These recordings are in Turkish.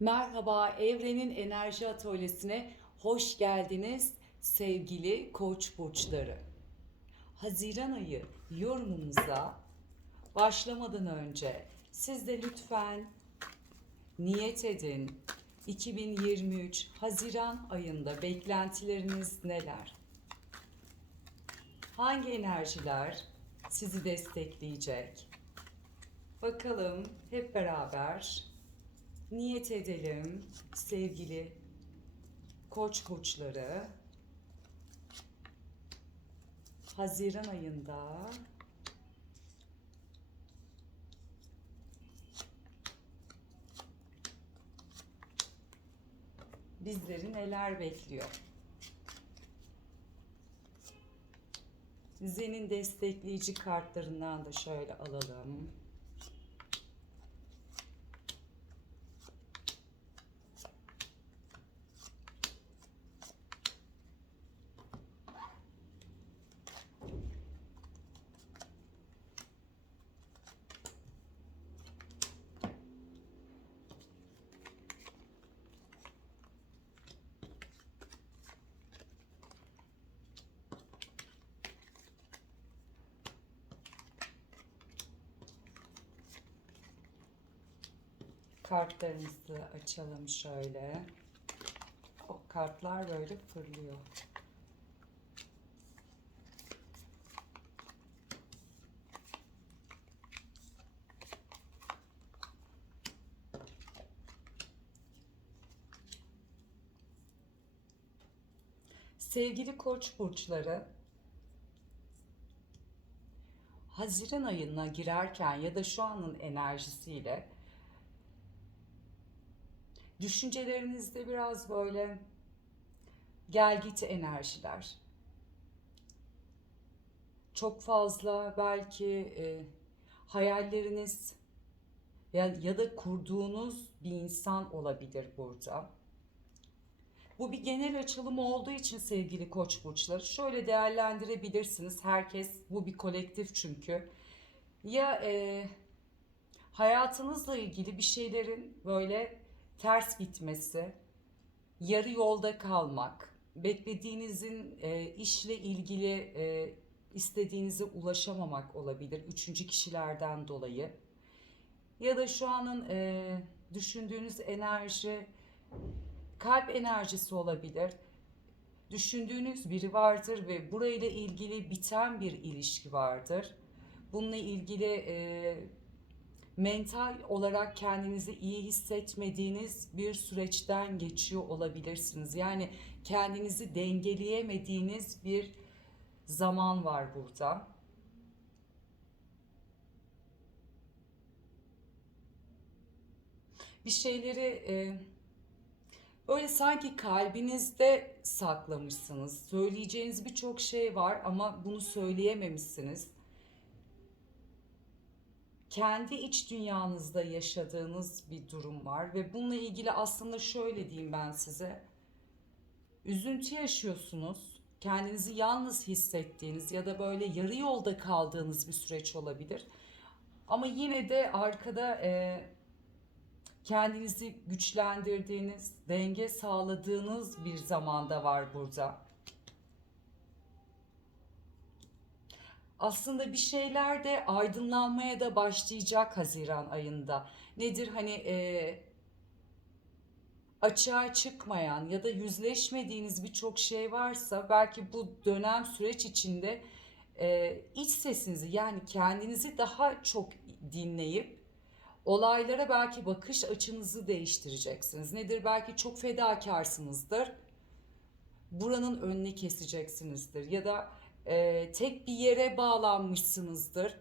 Merhaba, Evrenin Enerji Atölyesi'ne hoş geldiniz sevgili koç burçları. Haziran ayı yorumumuza başlamadan önce siz de lütfen niyet edin. 2023 Haziran ayında beklentileriniz neler? Hangi enerjiler sizi destekleyecek? Bakalım hep beraber niyet edelim sevgili koç burçları. Haziran ayında bizleri neler bekliyor? Zen'in destekleyici kartlarından da şöyle alalım. Kartlarımızı açalım şöyle. O kartlar böyle fırlıyor. Sevgili koç burçları, Haziran ayına girerken ya da şu anın enerjisiyle düşüncelerinizde biraz böyle gel git enerjiler. Çok fazla belki e, hayalleriniz ya, ya da kurduğunuz bir insan olabilir burada. Bu bir genel açılım olduğu için sevgili koç burçları şöyle değerlendirebilirsiniz. Herkes bu bir kolektif çünkü. Ya e, hayatınızla ilgili bir şeylerin böyle ters gitmesi, yarı yolda kalmak, beklediğinizin e, işle ilgili e, istediğinize ulaşamamak olabilir üçüncü kişilerden dolayı. Ya da şu anın e, düşündüğünüz enerji kalp enerjisi olabilir. Düşündüğünüz biri vardır ve burayla ilgili biten bir ilişki vardır. Bununla ilgili e, mental olarak kendinizi iyi hissetmediğiniz bir süreçten geçiyor olabilirsiniz. Yani kendinizi dengeleyemediğiniz bir zaman var burada. Bir şeyleri e, böyle sanki kalbinizde saklamışsınız. Söyleyeceğiniz birçok şey var ama bunu söyleyememişsiniz kendi iç dünyanızda yaşadığınız bir durum var ve bununla ilgili aslında şöyle diyeyim ben size. Üzüntü yaşıyorsunuz. Kendinizi yalnız hissettiğiniz ya da böyle yarı yolda kaldığınız bir süreç olabilir. Ama yine de arkada e, kendinizi güçlendirdiğiniz, denge sağladığınız bir zamanda var burada. Aslında bir şeyler de aydınlanmaya da başlayacak Haziran ayında. Nedir hani e, açığa çıkmayan ya da yüzleşmediğiniz birçok şey varsa belki bu dönem süreç içinde e, iç sesinizi yani kendinizi daha çok dinleyip olaylara belki bakış açınızı değiştireceksiniz. Nedir? Belki çok fedakarsınızdır. Buranın önüne keseceksinizdir ya da e, tek bir yere bağlanmışsınızdır.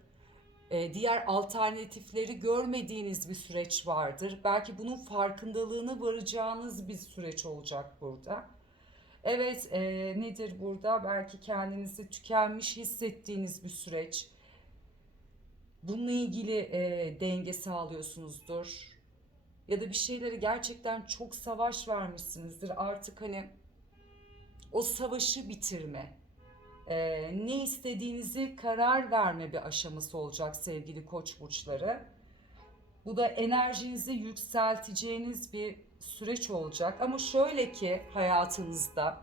E, diğer alternatifleri görmediğiniz bir süreç vardır. Belki bunun farkındalığını varacağınız bir süreç olacak burada. Evet e, nedir burada? Belki kendinizi tükenmiş hissettiğiniz bir süreç. Bununla ilgili e, denge sağlıyorsunuzdur. Ya da bir şeyleri gerçekten çok savaş vermişsinizdir. Artık hani o savaşı bitirme e, ne istediğinizi karar verme bir aşaması olacak sevgili koç burçları. Bu da enerjinizi yükselteceğiniz bir süreç olacak. Ama şöyle ki hayatınızda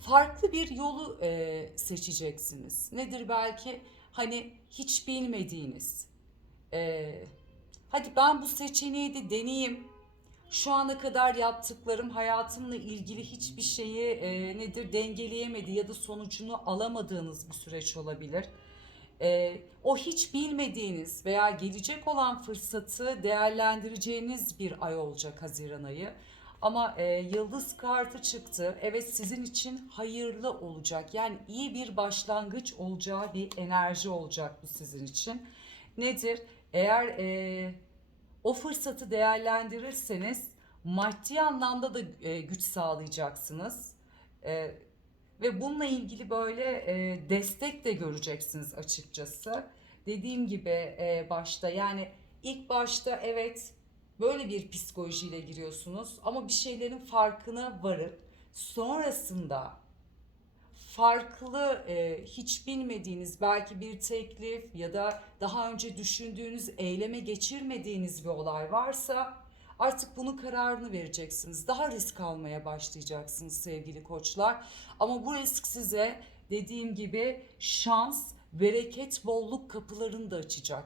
farklı bir yolu e, seçeceksiniz. Nedir belki hani hiç bilmediğiniz. E, hadi ben bu seçeneği de deneyeyim. Şu ana kadar yaptıklarım hayatımla ilgili hiçbir şeyi e, nedir dengeleyemedi ya da sonucunu alamadığınız bir süreç olabilir. E, o hiç bilmediğiniz veya gelecek olan fırsatı değerlendireceğiniz bir ay olacak Haziran ayı. Ama e, yıldız kartı çıktı. Evet sizin için hayırlı olacak. Yani iyi bir başlangıç olacağı bir enerji olacak bu sizin için. Nedir? Eğer e, o fırsatı değerlendirirseniz maddi anlamda da e, güç sağlayacaksınız. E, ve bununla ilgili böyle e, destek de göreceksiniz açıkçası. Dediğim gibi e, başta yani ilk başta evet böyle bir psikolojiyle giriyorsunuz ama bir şeylerin farkına varıp sonrasında farklı e, hiç bilmediğiniz belki bir teklif ya da daha önce düşündüğünüz eyleme geçirmediğiniz bir olay varsa artık bunun kararını vereceksiniz. Daha risk almaya başlayacaksınız sevgili koçlar. Ama bu risk size dediğim gibi şans, bereket, bolluk kapılarını da açacak.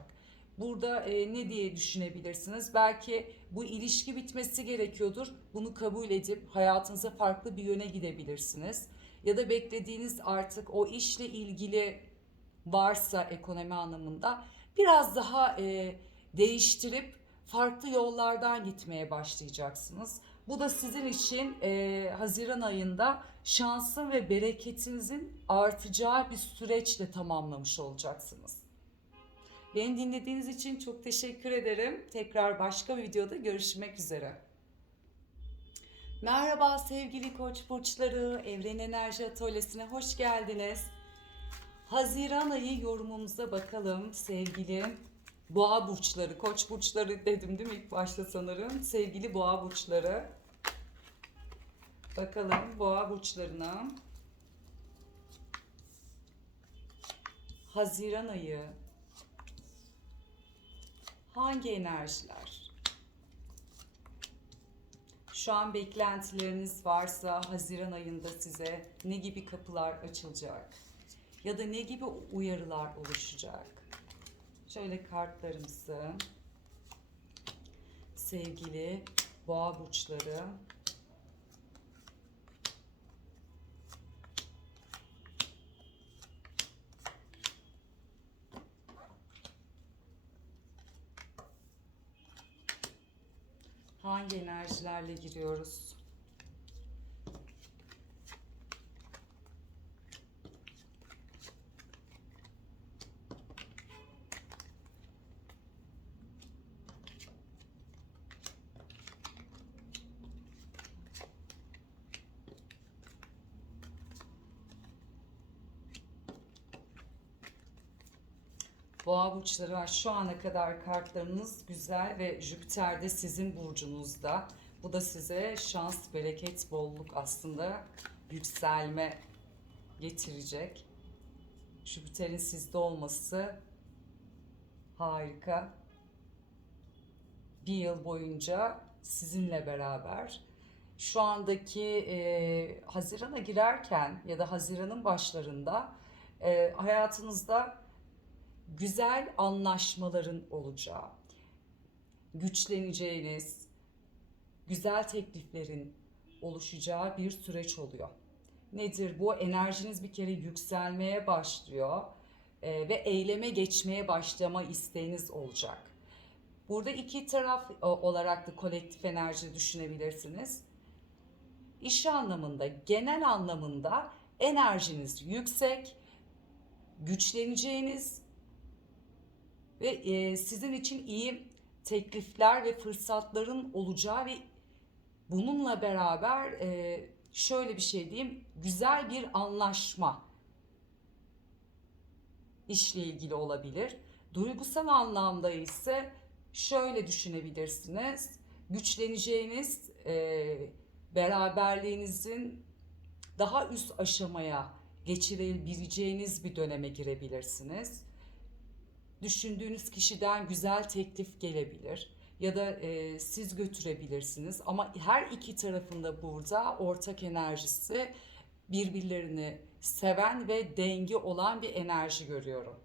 Burada e, ne diye düşünebilirsiniz? Belki bu ilişki bitmesi gerekiyordur. Bunu kabul edip hayatınıza farklı bir yöne gidebilirsiniz. Ya da beklediğiniz artık o işle ilgili varsa ekonomi anlamında biraz daha e, değiştirip farklı yollardan gitmeye başlayacaksınız. Bu da sizin için e, Haziran ayında şansın ve bereketinizin artacağı bir süreçle tamamlamış olacaksınız. Beni dinlediğiniz için çok teşekkür ederim. Tekrar başka bir videoda görüşmek üzere. Merhaba sevgili koç burçları, Evren Enerji Atölyesi'ne hoş geldiniz. Haziran ayı yorumumuza bakalım sevgili boğa burçları, koç burçları dedim değil mi ilk başta sanırım. Sevgili boğa burçları. Bakalım boğa burçlarına. Haziran ayı hangi enerjiler? Şu an beklentileriniz varsa Haziran ayında size ne gibi kapılar açılacak? Ya da ne gibi uyarılar oluşacak? Şöyle kartlarımızı sevgili boğa burçları hangi enerjilerle giriyoruz? Boğa burçları var. Şu ana kadar kartlarınız güzel ve Jüpiter de sizin burcunuzda. Bu da size şans, bereket, bolluk aslında yükselme getirecek. Jüpiter'in sizde olması harika. Bir yıl boyunca sizinle beraber şu andaki e, Haziran'a girerken ya da Haziran'ın başlarında e, hayatınızda güzel anlaşmaların olacağı, güçleneceğiniz, güzel tekliflerin oluşacağı bir süreç oluyor. Nedir bu? Enerjiniz bir kere yükselmeye başlıyor e, ve eyleme geçmeye başlama isteğiniz olacak. Burada iki taraf e, olarak da kolektif enerji düşünebilirsiniz. İş anlamında, genel anlamında enerjiniz yüksek, güçleneceğiniz ve e, sizin için iyi teklifler ve fırsatların olacağı ve bununla beraber e, şöyle bir şey diyeyim güzel bir anlaşma işle ilgili olabilir. Duygusal anlamda ise şöyle düşünebilirsiniz. Güçleneceğiniz e, beraberliğinizin daha üst aşamaya geçirebileceğiniz bir döneme girebilirsiniz düşündüğünüz kişiden güzel teklif gelebilir ya da e, siz götürebilirsiniz ama her iki tarafında burada ortak enerjisi birbirlerini seven ve dengi olan bir enerji görüyorum.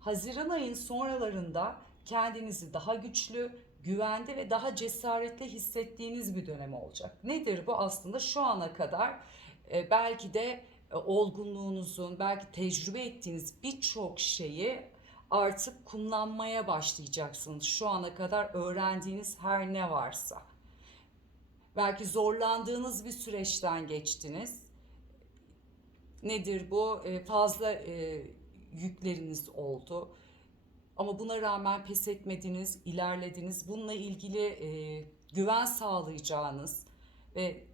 Haziran ayın sonralarında kendinizi daha güçlü, güvende ve daha cesaretli hissettiğiniz bir dönem olacak. Nedir bu aslında şu ana kadar e, belki de olgunluğunuzun, belki tecrübe ettiğiniz birçok şeyi artık kullanmaya başlayacaksınız. Şu ana kadar öğrendiğiniz her ne varsa. Belki zorlandığınız bir süreçten geçtiniz. Nedir bu? E, Fazla e, yükleriniz oldu. Ama buna rağmen pes etmediniz, ilerlediniz. Bununla ilgili e, güven sağlayacağınız ve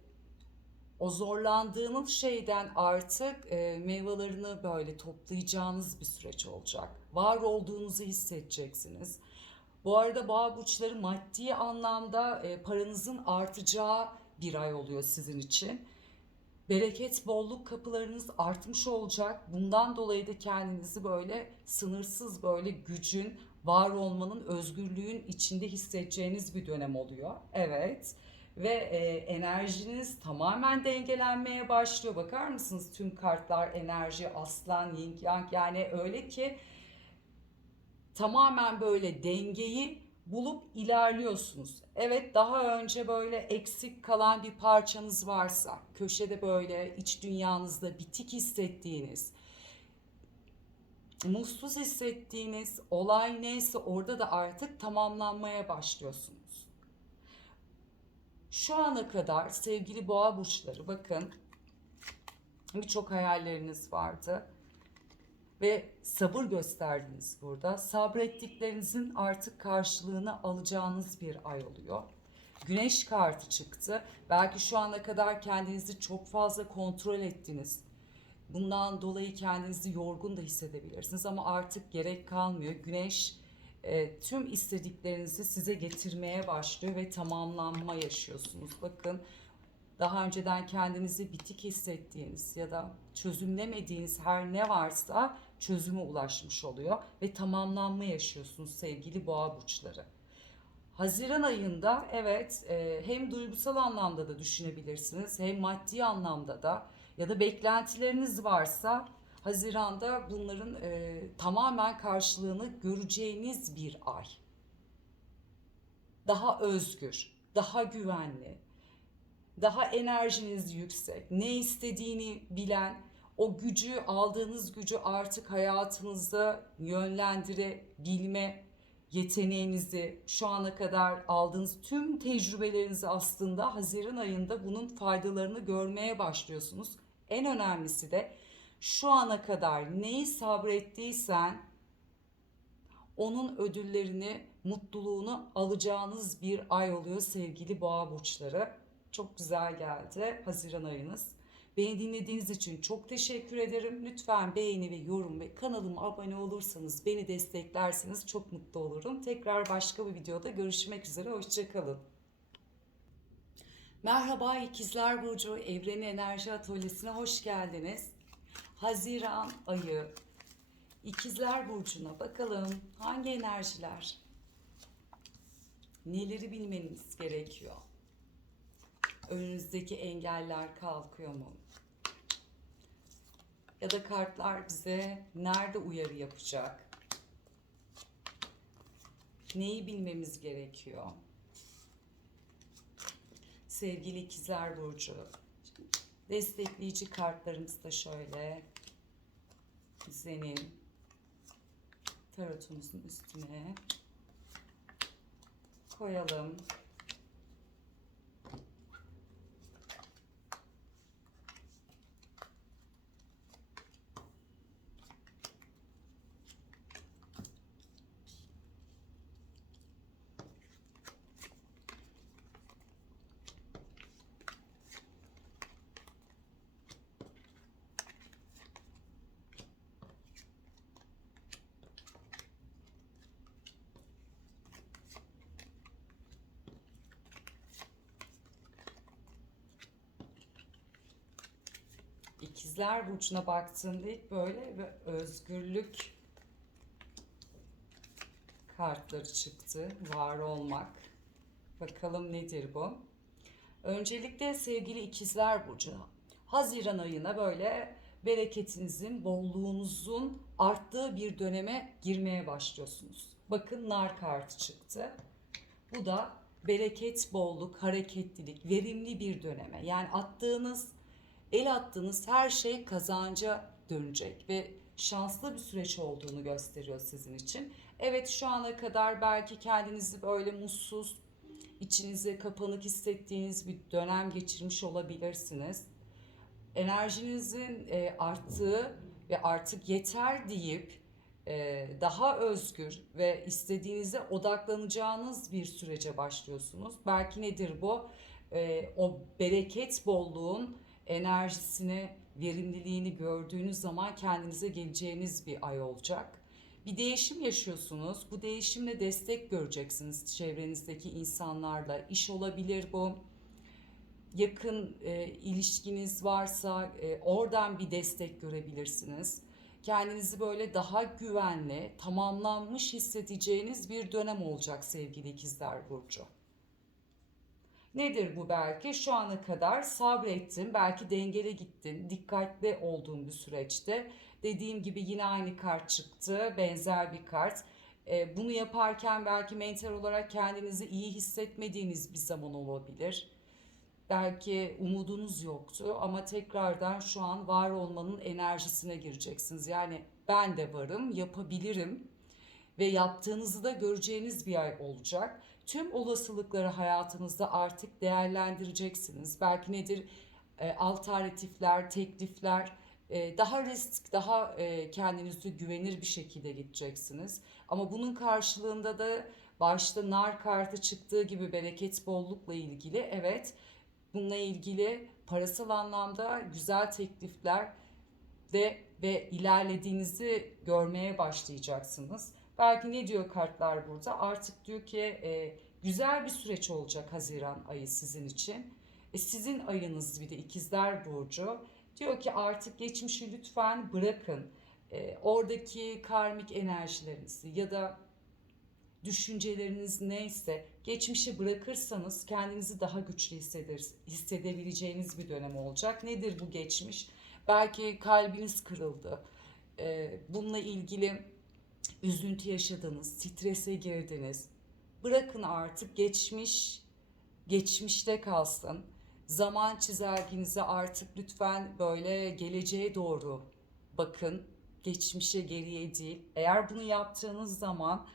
o zorlandığınız şeyden artık e, meyvelerini böyle toplayacağınız bir süreç olacak. Var olduğunuzu hissedeceksiniz. Bu arada boğa burçları maddi anlamda e, paranızın artacağı bir ay oluyor sizin için. Bereket, bolluk kapılarınız artmış olacak. Bundan dolayı da kendinizi böyle sınırsız böyle gücün, var olmanın, özgürlüğün içinde hissedeceğiniz bir dönem oluyor. Evet. Ve e, enerjiniz tamamen dengelenmeye başlıyor. Bakar mısınız tüm kartlar enerji, aslan, yin yang yani öyle ki tamamen böyle dengeyi bulup ilerliyorsunuz. Evet daha önce böyle eksik kalan bir parçanız varsa, köşede böyle iç dünyanızda bitik hissettiğiniz, mutsuz hissettiğiniz olay neyse orada da artık tamamlanmaya başlıyorsunuz. Şu ana kadar sevgili boğa burçları bakın birçok hayalleriniz vardı ve sabır gösterdiniz burada. Sabrettiklerinizin artık karşılığını alacağınız bir ay oluyor. Güneş kartı çıktı. Belki şu ana kadar kendinizi çok fazla kontrol ettiniz. Bundan dolayı kendinizi yorgun da hissedebilirsiniz ama artık gerek kalmıyor. Güneş e, tüm istediklerinizi size getirmeye başlıyor ve tamamlanma yaşıyorsunuz. Bakın daha önceden kendinizi bitik hissettiğiniz ya da çözümlemediğiniz her ne varsa çözüme ulaşmış oluyor ve tamamlanma yaşıyorsunuz sevgili boğa burçları. Haziran ayında evet e, hem duygusal anlamda da düşünebilirsiniz hem maddi anlamda da ya da beklentileriniz varsa Haziran'da bunların e, tamamen karşılığını göreceğiniz bir ay. Daha özgür, daha güvenli, daha enerjiniz yüksek, ne istediğini bilen, o gücü, aldığınız gücü artık hayatınızda yönlendirebilme yeteneğinizi, şu ana kadar aldığınız tüm tecrübelerinizi aslında Haziran ayında bunun faydalarını görmeye başlıyorsunuz. En önemlisi de şu ana kadar neyi sabrettiysen onun ödüllerini, mutluluğunu alacağınız bir ay oluyor sevgili boğa burçları. Çok güzel geldi Haziran ayınız. Beni dinlediğiniz için çok teşekkür ederim. Lütfen beğeni ve yorum ve kanalıma abone olursanız, beni desteklerseniz çok mutlu olurum. Tekrar başka bir videoda görüşmek üzere. Hoşçakalın. Merhaba İkizler Burcu Evreni Enerji Atölyesi'ne hoş geldiniz. Haziran ayı İkizler Burcu'na bakalım hangi enerjiler, neleri bilmeniz gerekiyor? Önünüzdeki engeller kalkıyor mu? Ya da kartlar bize nerede uyarı yapacak? Neyi bilmemiz gerekiyor? Sevgili ikizler burcu. Destekleyici kartlarımız da şöyle. Zenin tarotumuzun üstüne koyalım. İkizler Burcu'na baktığımda ilk böyle ve özgürlük kartları çıktı. Var olmak. Bakalım nedir bu? Öncelikle sevgili ikizler burcu. Haziran ayına böyle bereketinizin, bolluğunuzun arttığı bir döneme girmeye başlıyorsunuz. Bakın nar kartı çıktı. Bu da bereket, bolluk, hareketlilik, verimli bir döneme. Yani attığınız, el attığınız her şey kazanca dönecek ve şanslı bir süreç olduğunu gösteriyor sizin için. Evet şu ana kadar belki kendinizi böyle mutsuz, içinize kapanık hissettiğiniz bir dönem geçirmiş olabilirsiniz. Enerjinizin e, arttığı ve artık yeter deyip e, daha özgür ve istediğinize odaklanacağınız bir sürece başlıyorsunuz. Belki nedir bu? E, o bereket bolluğun enerjisini, verimliliğini gördüğünüz zaman kendinize geleceğiniz bir ay olacak. Bir değişim yaşıyorsunuz. Bu değişimle destek göreceksiniz çevrenizdeki insanlarla. İş olabilir bu. Yakın e, ilişkiniz varsa e, oradan bir destek görebilirsiniz. Kendinizi böyle daha güvenli, tamamlanmış hissedeceğiniz bir dönem olacak sevgili ikizler burcu. Nedir bu belki? Şu ana kadar sabrettin, belki dengeli gittin, dikkatli olduğun bir süreçte. Dediğim gibi yine aynı kart çıktı, benzer bir kart. Ee, bunu yaparken belki mental olarak kendinizi iyi hissetmediğiniz bir zaman olabilir. Belki umudunuz yoktu ama tekrardan şu an var olmanın enerjisine gireceksiniz. Yani ben de varım, yapabilirim ve yaptığınızı da göreceğiniz bir ay olacak. Tüm olasılıkları hayatınızda artık değerlendireceksiniz. Belki nedir? E, alternatifler, teklifler, e, daha risk, daha e, kendinize güvenir bir şekilde gideceksiniz. Ama bunun karşılığında da başta nar kartı çıktığı gibi bereket bollukla ilgili evet bununla ilgili parasal anlamda güzel teklifler de ve ilerlediğinizi görmeye başlayacaksınız. Belki ne diyor kartlar burada? Artık diyor ki e, güzel bir süreç olacak Haziran ayı sizin için. E, sizin ayınız bir de ikizler burcu. Diyor ki artık geçmişi lütfen bırakın. E, oradaki karmik enerjilerinizi ya da düşünceleriniz neyse geçmişi bırakırsanız kendinizi daha güçlü hisseder, hissedebileceğiniz bir dönem olacak. Nedir bu geçmiş? Belki kalbiniz kırıldı. E, bununla ilgili üzüntü yaşadınız, strese girdiniz. Bırakın artık geçmiş geçmişte kalsın. Zaman çizelginize artık lütfen böyle geleceğe doğru bakın. Geçmişe geriye değil. Eğer bunu yaptığınız zaman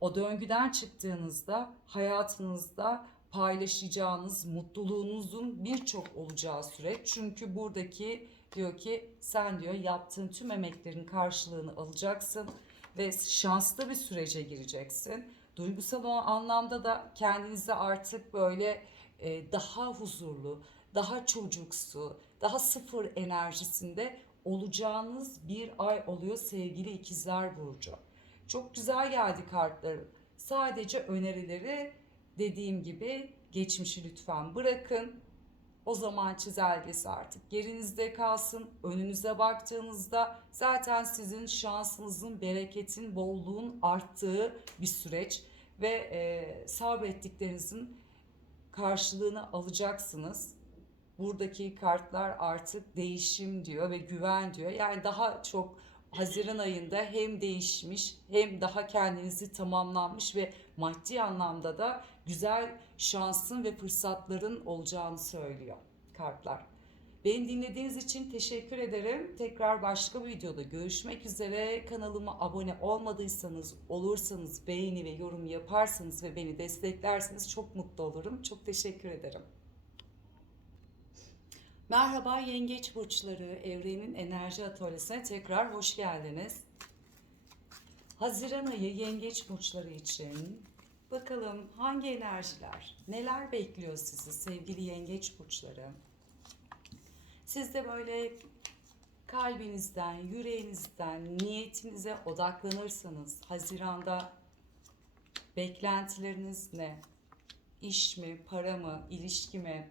o döngüden çıktığınızda hayatınızda paylaşacağınız mutluluğunuzun birçok olacağı süreç. Çünkü buradaki diyor ki sen diyor yaptığın tüm emeklerin karşılığını alacaksın ve şanslı bir sürece gireceksin. Duygusal anlamda da kendinizi artık böyle e, daha huzurlu, daha çocuksu, daha sıfır enerjisinde olacağınız bir ay oluyor sevgili ikizler burcu. Çok güzel geldi kartlar. Sadece önerileri dediğim gibi geçmişi lütfen bırakın. O zaman çizelgesi artık gerinizde kalsın. Önünüze baktığınızda zaten sizin şansınızın, bereketin, bolluğun arttığı bir süreç ve e, sabrettiklerinizin karşılığını alacaksınız. Buradaki kartlar artık değişim diyor ve güven diyor. Yani daha çok Haziran ayında hem değişmiş hem daha kendinizi tamamlanmış ve maddi anlamda da güzel şansın ve fırsatların olacağını söylüyor kartlar. Beni dinlediğiniz için teşekkür ederim. Tekrar başka bir videoda görüşmek üzere. Kanalıma abone olmadıysanız, olursanız beğeni ve yorum yaparsanız ve beni desteklerseniz çok mutlu olurum. Çok teşekkür ederim. Merhaba Yengeç Burçları, Evrenin Enerji Atölyesi'ne tekrar hoş geldiniz. Haziran ayı Yengeç Burçları için bakalım hangi enerjiler, neler bekliyor sizi sevgili Yengeç Burçları? Siz de böyle kalbinizden, yüreğinizden, niyetinize odaklanırsanız Haziran'da beklentileriniz ne? İş mi, para mı, ilişki mi?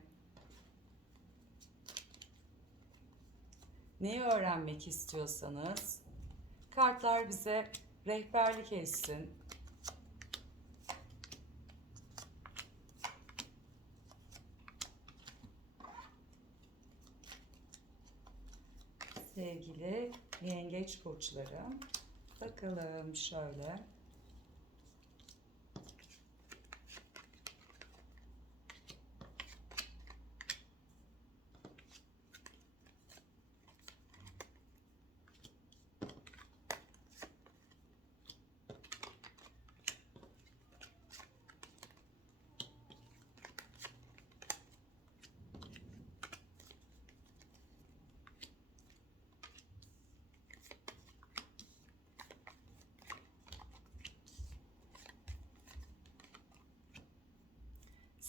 neyi öğrenmek istiyorsanız kartlar bize rehberlik etsin. Sevgili yengeç burçları, bakalım şöyle.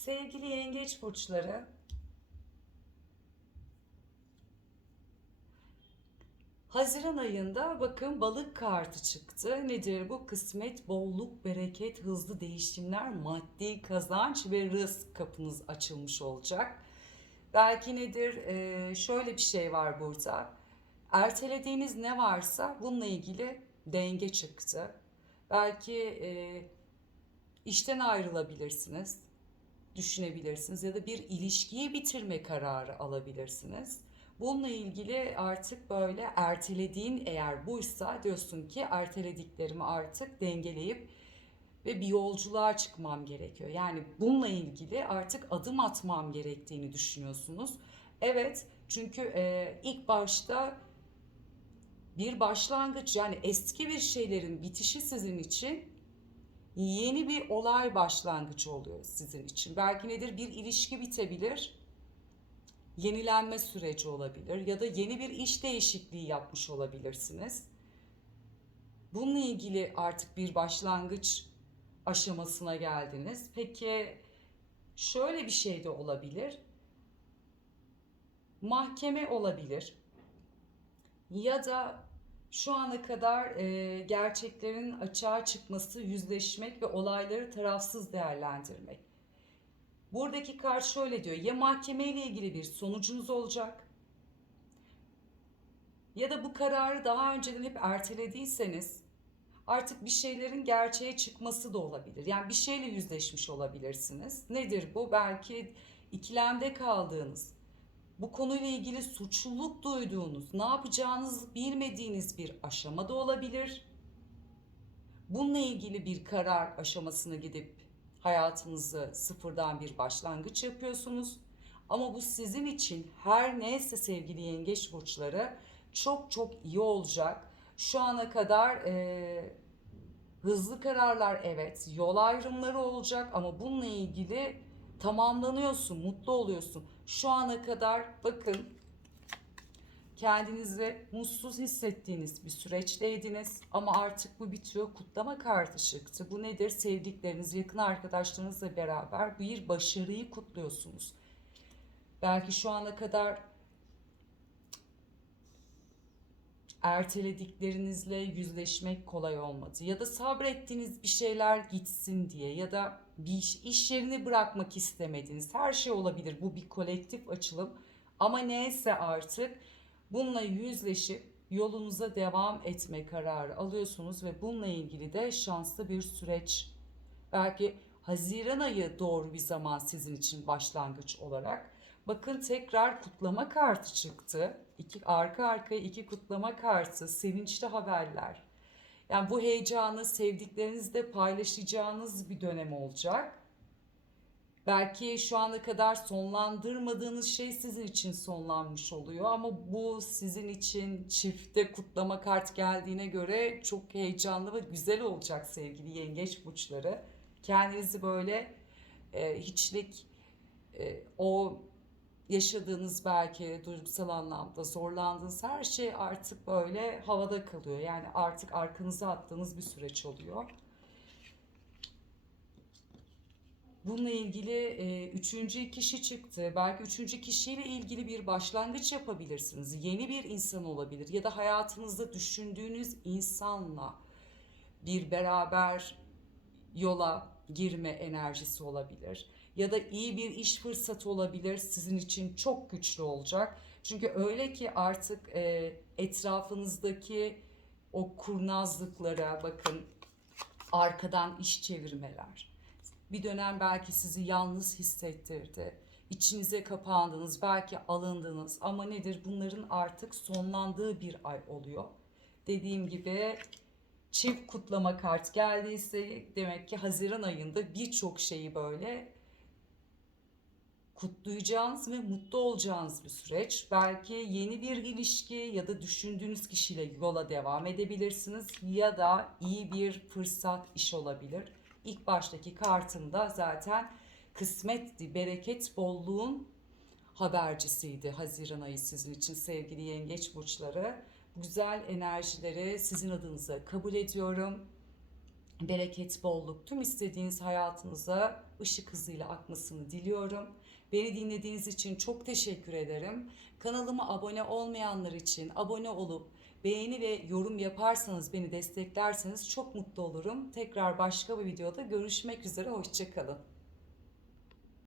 Sevgili yengeç burçları, Haziran ayında bakın balık kartı çıktı. Nedir bu? Kısmet, bolluk, bereket, hızlı değişimler, maddi kazanç ve rızk kapınız açılmış olacak. Belki nedir? Ee, şöyle bir şey var burada. Ertelediğiniz ne varsa bununla ilgili denge çıktı. Belki e, işten ayrılabilirsiniz düşünebilirsiniz ya da bir ilişkiyi bitirme kararı alabilirsiniz. Bununla ilgili artık böyle ertelediğin eğer buysa diyorsun ki ertelediklerimi artık dengeleyip ve bir yolculuğa çıkmam gerekiyor. Yani bununla ilgili artık adım atmam gerektiğini düşünüyorsunuz. Evet çünkü e, ilk başta bir başlangıç yani eski bir şeylerin bitişi sizin için yeni bir olay başlangıcı oluyor sizin için. Belki nedir? Bir ilişki bitebilir. Yenilenme süreci olabilir ya da yeni bir iş değişikliği yapmış olabilirsiniz. Bununla ilgili artık bir başlangıç aşamasına geldiniz. Peki şöyle bir şey de olabilir. Mahkeme olabilir. Ya da şu ana kadar e, gerçeklerin açığa çıkması, yüzleşmek ve olayları tarafsız değerlendirmek. Buradaki kart şöyle diyor. Ya mahkeme ile ilgili bir sonucunuz olacak ya da bu kararı daha önceden hep ertelediyseniz artık bir şeylerin gerçeğe çıkması da olabilir. Yani bir şeyle yüzleşmiş olabilirsiniz. Nedir bu? Belki ikilemde kaldığınız, bu konuyla ilgili suçluluk duyduğunuz, ne yapacağınızı bilmediğiniz bir aşama da olabilir. Bununla ilgili bir karar aşamasına gidip hayatınızı sıfırdan bir başlangıç yapıyorsunuz. Ama bu sizin için her neyse sevgili yengeç burçları çok çok iyi olacak. Şu ana kadar e, hızlı kararlar evet, yol ayrımları olacak ama bununla ilgili tamamlanıyorsun, mutlu oluyorsun. Şu ana kadar bakın kendinizi mutsuz hissettiğiniz bir süreçteydiniz ama artık bu bitiyor. Kutlama kartı çıktı. Bu nedir? Sevdikleriniz, yakın arkadaşlarınızla beraber bir başarıyı kutluyorsunuz. Belki şu ana kadar ertelediklerinizle yüzleşmek kolay olmadı ya da sabrettiğiniz bir şeyler gitsin diye ya da bir iş, iş yerini bırakmak istemediniz. Her şey olabilir. Bu bir kolektif açılım. Ama neyse artık bununla yüzleşip yolunuza devam etme kararı alıyorsunuz ve bununla ilgili de şanslı bir süreç. Belki Haziran ayı doğru bir zaman sizin için başlangıç olarak. Bakın tekrar kutlama kartı çıktı. İki, arka arkaya iki kutlama kartı, sevinçli haberler. Yani bu heyecanı sevdiklerinizle paylaşacağınız bir dönem olacak. Belki şu ana kadar sonlandırmadığınız şey sizin için sonlanmış oluyor ama bu sizin için çifte kutlama kart geldiğine göre çok heyecanlı ve güzel olacak sevgili yengeç burçları. Kendinizi böyle e, hiçlik e, o yaşadığınız belki duygusal anlamda zorlandığınız her şey artık böyle havada kalıyor. Yani artık arkanıza attığınız bir süreç oluyor. Bununla ilgili e, üçüncü kişi çıktı. Belki üçüncü kişiyle ilgili bir başlangıç yapabilirsiniz. Yeni bir insan olabilir ya da hayatınızda düşündüğünüz insanla bir beraber yola girme enerjisi olabilir. Ya da iyi bir iş fırsatı olabilir sizin için çok güçlü olacak. Çünkü öyle ki artık e, etrafınızdaki o kurnazlıklara bakın arkadan iş çevirmeler. Bir dönem belki sizi yalnız hissettirdi. İçinize kapandınız, belki alındınız ama nedir? Bunların artık sonlandığı bir ay oluyor. Dediğim gibi çift kutlama kart geldiyse demek ki Haziran ayında birçok şeyi böyle kutlayacağınız ve mutlu olacağınız bir süreç. Belki yeni bir ilişki ya da düşündüğünüz kişiyle yola devam edebilirsiniz ya da iyi bir fırsat iş olabilir. İlk baştaki kartımda zaten kısmetti, bereket, bolluğun habercisiydi Haziran ayı sizin için sevgili yengeç burçları. Bu güzel enerjileri sizin adınıza kabul ediyorum. Bereket, bolluk, tüm istediğiniz hayatınıza ışık hızıyla akmasını diliyorum. Beni dinlediğiniz için çok teşekkür ederim. Kanalıma abone olmayanlar için abone olup beğeni ve yorum yaparsanız beni desteklerseniz çok mutlu olurum. Tekrar başka bir videoda görüşmek üzere. Hoşçakalın.